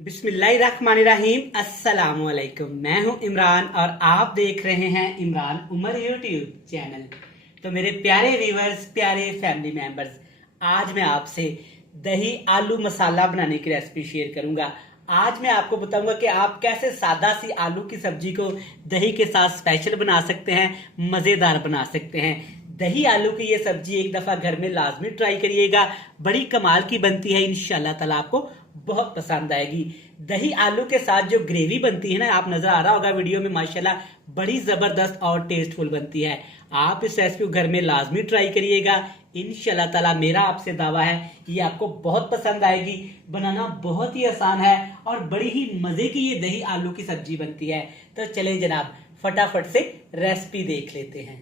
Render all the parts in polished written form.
बिस्मिल्लाहिर्रहमानिर्रहीम। अस्सलाम वालेकुम। मैं हूं इमरान और आप देख रहे हैं इमरान उमर यूट्यूब चैनल। तो मेरे प्यारे व्यूवर्स, प्यारे फैमिली मेंबर्स, आज मैं आपसे दही आलू मसाला बनाने की रेसिपी शेयर करूंगा। आज मैं आपको बताऊंगा कि आप कैसे सादा सी आलू की सब्जी को दही के साथ स्पेशल बना सकते हैं, मजेदार बना सकते हैं। दही आलू की ये सब्जी एक दफा घर में लाजमी ट्राई करिएगा, बड़ी कमाल की बनती है। इंशाल्लाह ताला आपको बहुत पसंद आएगी। दही आलू के साथ जो ग्रेवी बनती है ना, आप नजर आ रहा होगा वीडियो में, माशाल्लाह बड़ी जबरदस्त और टेस्टफुल बनती है। आप इस रेसिपी को घर में लाजमी ट्राई करिएगा। इंशाल्लाह ताला मेरा आपसे दावा है ये आपको बहुत पसंद आएगी। बनाना बहुत ही आसान है और बड़ी ही मजे की ये दही आलू की सब्जी बनती है। तो चलें जनाब, फटाफट से रेसिपी देख लेते हैं।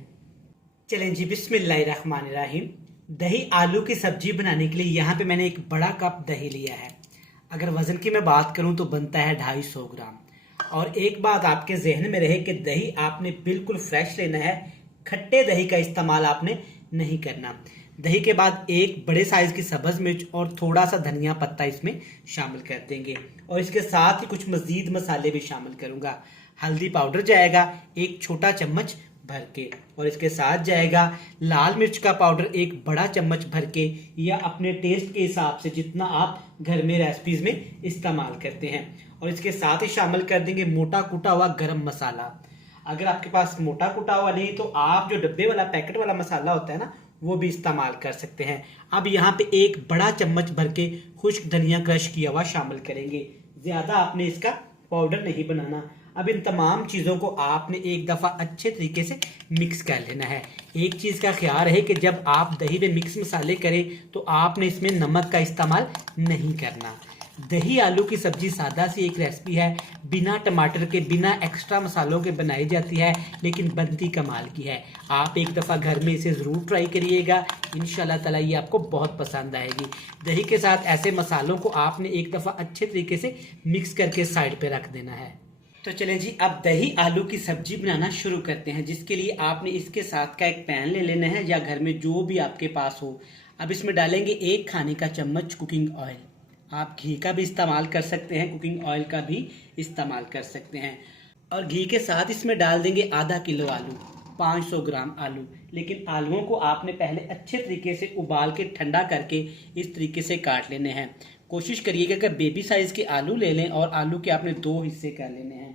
चलें जी, बिस्मिल्लाहिर्रहमानिर्रहीम। दही आलू की सब्जी बनाने के लिए यहाँ पे मैंने एक बड़ा कप दही लिया है। अगर वजन की मैं बात करूं तो बनता है 250 ग्राम। और एक बात आपके जहन में रहे कि दही आपने बिल्कुल फ्रेश लेना है, खट्टे दही का इस्तेमाल आपने नहीं करना। दही के बाद एक बड़े साइज की सब्ज मिर्च और थोड़ा सा धनिया पत्ता इसमें शामिल कर देंगे और इसके साथ ही कुछ मजीद मसाले भी शामिल करूंगा। हल्दी पाउडर जाएगा एक छोटा चम्मच भर के, और इसके साथ जाएगा लाल मिर्च का पाउडर एक बड़ा चम्मच भर के, या अपने टेस्ट के हिसाब से जितना आप घर में रेसिपीज में इस्तेमाल करते हैं। और इसके साथ ही शामिल कर देंगे मोटा कूटा हुआ गरम मसाला। अगर आपके पास मोटा कूटा हुआ नहीं तो आप जो डब्बे वाला पैकेट वाला मसाला होता है ना, वो भी इस्तेमाल कर सकते हैं। अब यहाँ पे एक बड़ा चम्मच भर के खुश्क धनिया क्रश किया हुआ शामिल करेंगे। ज्यादा आपने इसका पाउडर नहीं बनाना। अब इन तमाम चीज़ों को आपने एक दफ़ा अच्छे तरीके से मिक्स कर लेना है। एक चीज़ का ख्याल रहे कि जब आप दही में मिक्स मसाले करें तो आपने इसमें नमक का इस्तेमाल नहीं करना। दही आलू की सब्जी सादा सी एक रेसिपी है, बिना टमाटर के, बिना एक्स्ट्रा मसालों के बनाई जाती है, लेकिन बनती कमाल की है। आप एक दफ़ा घर में इसे ज़रूर ट्राई करिएगा, इंशाल्लाह ताला ये आपको बहुत पसंद आएगी। दही के साथ ऐसे मसालों को आपने एक दफ़ा अच्छे तरीके से मिक्स करके साइड पे रख देना है। तो चलें जी, अब दही आलू की सब्जी बनाना शुरू करते हैं। जिसके लिए आपने इसके साथ का एक पैन ले लेना है, या घर में जो भी आपके पास हो। अब इसमें डालेंगे 1 खाने का चम्मच कुकिंग ऑयल। आप घी का भी इस्तेमाल कर सकते हैं, कुकिंग ऑयल का भी इस्तेमाल कर सकते हैं। और घी के साथ इसमें डाल देंगे आधा किलो आलू, 500 ग्राम आलू। लेकिन आलूओं को आपने पहले अच्छे तरीके से उबाल के ठंडा करके इस तरीके से काट लेने हैं। कोशिश करिएगा कि बेबी साइज के आलू ले लें और आलू के आपने 2 हिस्से कर लेने हैं।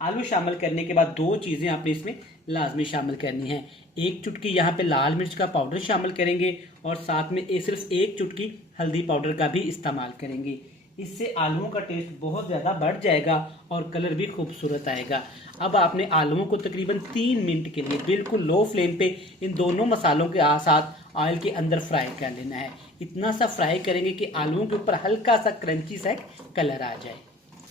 आलू शामिल करने के बाद 2 चीज़ें आपने इसमें लाजमी शामिल करनी है। एक चुटकी यहाँ पे लाल मिर्च का पाउडर शामिल करेंगे और साथ में सिर्फ एक चुटकी हल्दी पाउडर का भी इस्तेमाल करेंगे। इससे आलूओं का टेस्ट बहुत ज़्यादा बढ़ जाएगा और कलर भी खूबसूरत आएगा। अब आपने आलूओं को तकरीबन 3 मिनट के लिए बिल्कुल लो फ्लेम पे इन दोनों मसालों के साथ ऑयल के अंदर फ्राई कर लेना है। इतना सा फ्राई करेंगे कि आलूओं के ऊपर हल्का सा क्रंची सा कलर आ जाए।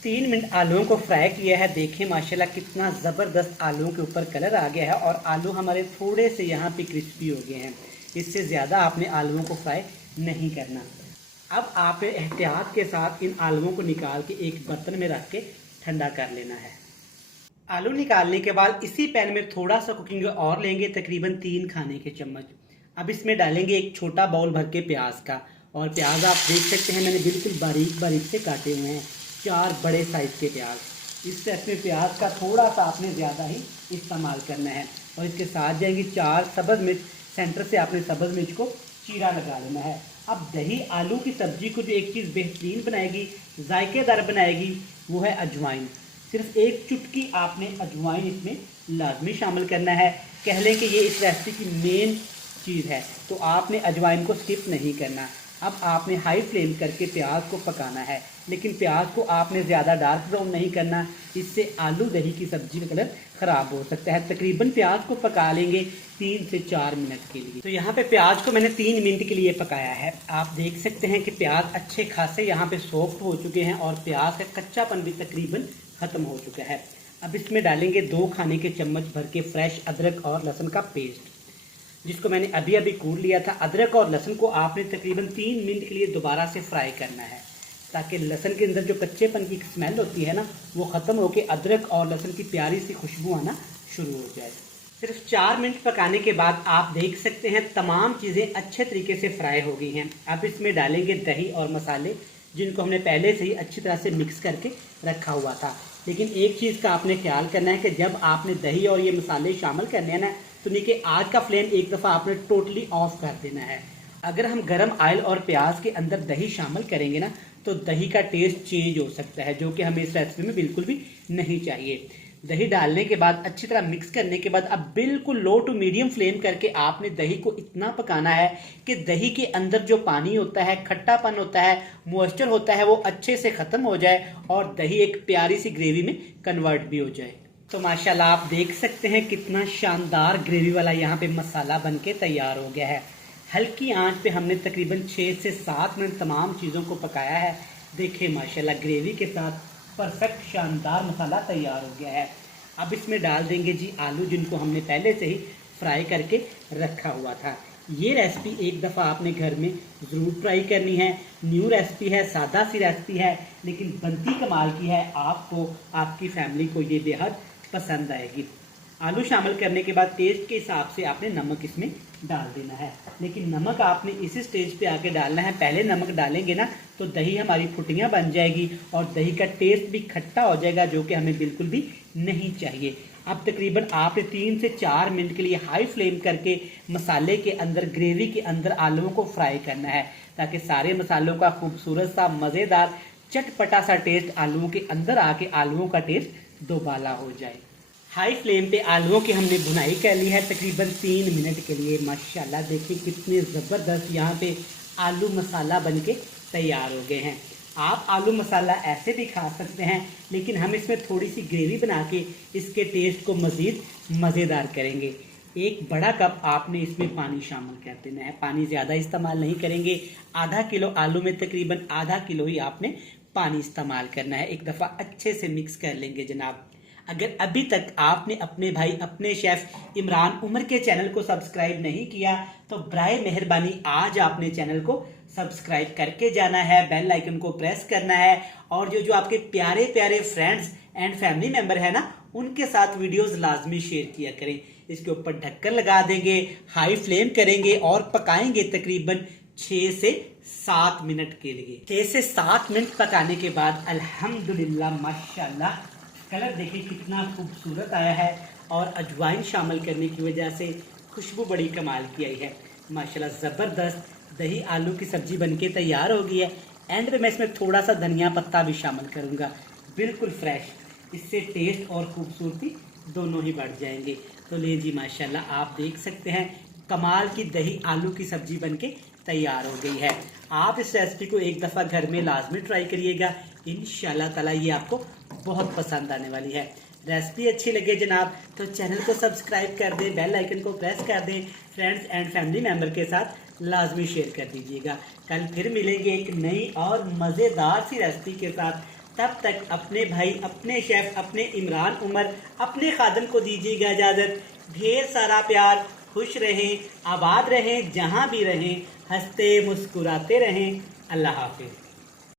3 मिनट आलूओं को फ्राई किया है। देखें माशाल्लाह कितना ज़बरदस्त आलूओं के ऊपर कलर आ गया है और आलू हमारे थोड़े से यहाँ पे क्रिस्पी हो गए हैं। इससे ज़्यादा आपने आलूओं को फ्राई नहीं करना। अब आप एहतियात के साथ इन आलूओं को निकाल के एक बर्तन में रख के ठंडा कर लेना है। आलू निकालने के बाद इसी पैन में थोड़ा सा कुकिंग और लेंगे, तकरीबन 3 खाने के चम्मच। अब इसमें डालेंगे एक छोटा बाउल भर के प्याज का, और प्याज आप देख सकते हैं मैंने बिल्कुल बारीक बारीक से काटे हुए हैं, 4 बड़े साइज के प्याज। इस रेसिपी में प्याज का थोड़ा सा आपने ज़्यादा ही इस्तेमाल करना है। और इसके साथ जाएंगी 4 सब्ज़ मिर्च। सेंटर से आपने सब्ज़ मिर्च को चीरा लगा लेना है। अब दही आलू की सब्जी को जो एक चीज़ बेहतरीन बनाएगी, जायकेदार बनाएगी, वो है अजवाइन। सिर्फ एक चुटकी आपने अजवाइन इसमें लाजमी शामिल करना है। कह लें कि ये इस रेसिपी की मेन चीज़ है, तो आपने अजवाइन को स्किप नहीं करना। अब आपने हाई फ्लेम करके प्याज को पकाना है, लेकिन प्याज को आपने ज़्यादा डार्क ब्राउन नहीं करना, इससे आलू दही की सब्जी का कलर ख़राब हो सकता है। तकरीबन प्याज को पका लेंगे 3 से 4 मिनट के लिए। तो यहाँ पे प्याज को मैंने 3 मिनट के लिए पकाया है। आप देख सकते हैं कि प्याज अच्छे खासे यहाँ पे सॉफ्ट हो चुके हैं और प्याज का कच्चापन भी तकरीबन ख़त्म हो चुका है। अब इसमें डालेंगे 2 खाने के चम्मच भर के फ्रेश अदरक और लहसुन का पेस्ट, जिसको मैंने अभी अभी कूट लिया था। अदरक और लहसुन को आपने तकरीबन 3 मिनट के लिए दोबारा से फ्राई करना है, ताकि लहसुन के अंदर जो कच्चेपन की स्मेल होती है ना, वो ख़त्म होकर अदरक और लहसुन की प्यारी सी खुशबू आना शुरू हो जाए। सिर्फ 4 मिनट पकाने के बाद आप देख सकते हैं तमाम चीज़ें अच्छे तरीके से फ्राई हो गई हैं। अब इसमें डालेंगे दही और मसाले, जिनको हमने पहले से ही अच्छी तरह से मिक्स करके रखा हुआ था। लेकिन एक चीज़ का आपने ख्याल करना है कि जब आपने दही और ये मसाले शामिल करने हैं ना, तो नीचे आग का फ्लेम एक दफ़ा आपने टोटली ऑफ कर देना है। अगर हम गरम ऑयल और प्याज के अंदर दही शामिल करेंगे ना, तो दही का टेस्ट चेंज हो सकता है, जो कि हमें इस रेसिपी में बिल्कुल भी नहीं चाहिए। दही डालने के बाद अच्छी तरह मिक्स करने के बाद अब बिल्कुल लो टू मीडियम फ्लेम करके आपने दही को इतना पकाना है कि दही के अंदर जो पानी होता है, खट्टापन होता है, मॉइस्चर होता है, वो अच्छे से ख़त्म हो जाए और दही एक प्यारी सी ग्रेवी में कन्वर्ट भी हो जाए। तो माशाल्लाह आप देख सकते हैं कितना शानदार ग्रेवी वाला यहाँ पे मसाला बनके तैयार हो गया है। हल्की आंच पे हमने तकरीबन 6 से 7 मिनट तमाम चीज़ों को पकाया है। देखिए माशाल्लाह ग्रेवी के साथ परफेक्ट शानदार मसाला तैयार हो गया है। अब इसमें डाल देंगे जी आलू, जिनको हमने पहले से ही फ्राई करके रखा हुआ था। ये रेसिपी एक दफ़ा आपने घर में ज़रूर ट्राई करनी है। न्यू रेसिपी है, सादा सी रेसिपी है, लेकिन बनती कमाल की है। आपको, आपकी फैमिली को ये बेहद पसंद आएगी। आलू शामिल करने के बाद टेस्ट के हिसाब से आपने नमक इसमें डाल देना है, लेकिन नमक आपने इसी स्टेज पे आके डालना है। पहले नमक डालेंगे ना तो दही हमारी फुटियाँ बन जाएगी और दही का टेस्ट भी खट्टा हो जाएगा, जो कि हमें बिल्कुल भी नहीं चाहिए। अब तकरीबन आपने 3 से 4 मिनट के लिए हाई फ्लेम करके मसाले के अंदर, ग्रेवी के अंदर आलूओं को फ्राई करना है, ताकि सारे मसालों का खूबसूरत सा मज़ेदार चटपटा सा टेस्ट आलूओं के अंदर आके आलूओं का टेस्ट दोबाला हो जाए। हाई फ्लेम पे आलूओं की हमने भुनाई कर ली है तकरीबन 3 मिनट के लिए। माशाल्लाह देखिए कितने ज़बरदस्त यहाँ पे आलू मसाला बनके तैयार हो गए हैं। आप आलू मसाला ऐसे भी खा सकते हैं, लेकिन हम इसमें थोड़ी सी ग्रेवी बना के इसके टेस्ट को मज़ीद मज़ेदार करेंगे। एक बड़ा कप आपने इसमें पानी शामिल कर देना है। पानी ज़्यादा इस्तेमाल नहीं करेंगे। आधा किलो आलू में तकरीबन आधा किलो ही आपने पानी इस्तेमाल करना है। एक दफ़ा अच्छे से मिक्स कर लेंगे जनाब। अगर अभी तक आपने अपने भाई, अपने शेफ इमरान उमर के चैनल को सब्सक्राइब नहीं किया, तो बराए मेहरबानी आज आपने चैनल को सब्सक्राइब करके जाना है, बेल आइकन को प्रेस करना है और जो आपके प्यारे प्यारे फ्रेंड्स एंड फैमिली मेंबर है ना, उनके साथ वीडियोस लाजमी शेयर किया करें। इसके ऊपर ढक्कन लगा देंगे, हाई फ्लेम करेंगे और पकाएंगे तकरीबन 6 से 7 मिनट के लिए। 6 से 7 मिनट पकाने के बाद अल्हम्दुलिल्लाह माशाल्लाह कलर देखिए कितना खूबसूरत आया है और अजवाइन शामिल करने की वजह से खुशबू बड़ी कमाल की आई है। माशाल्लाह ज़बरदस्त दही आलू की सब्ज़ी बनके तैयार हो गई है। एंड में मैं इसमें थोड़ा सा धनिया पत्ता भी शामिल करूँगा, बिल्कुल फ्रेश। इससे टेस्ट और खूबसूरती दोनों ही बढ़ जाएंगे। तो ले जी माशाल्लाह आप देख सकते हैं कमाल की दही आलू की सब्ज़ी बनके तैयार हो गई है। आप इस रेसिपी को एक दफ़ा घर में लाजमी ट्राई करिएगा, इंशाल्लाह ताला ये आपको बहुत पसंद आने वाली है। रेसिपी अच्छी लगे जनाब तो चैनल को सब्सक्राइब कर दें, बेल आइकन को प्रेस कर दें, फ्रेंड्स एंड फैमिली मेंबर के साथ लाजमी शेयर कर दीजिएगा। कल फिर मिलेंगे एक नई और मज़ेदार सी रेसिपी के साथ। तब तक अपने भाई, अपने शेफ, अपने इमरान उमर, अपने खादम को दीजिएगा इजाज़त। ढेर सारा प्यार, खुश रहें, आबाद रहें, जहाँ भी रहें, हंसते मुस्कुराते रहें। अल्लाह हाफिज़।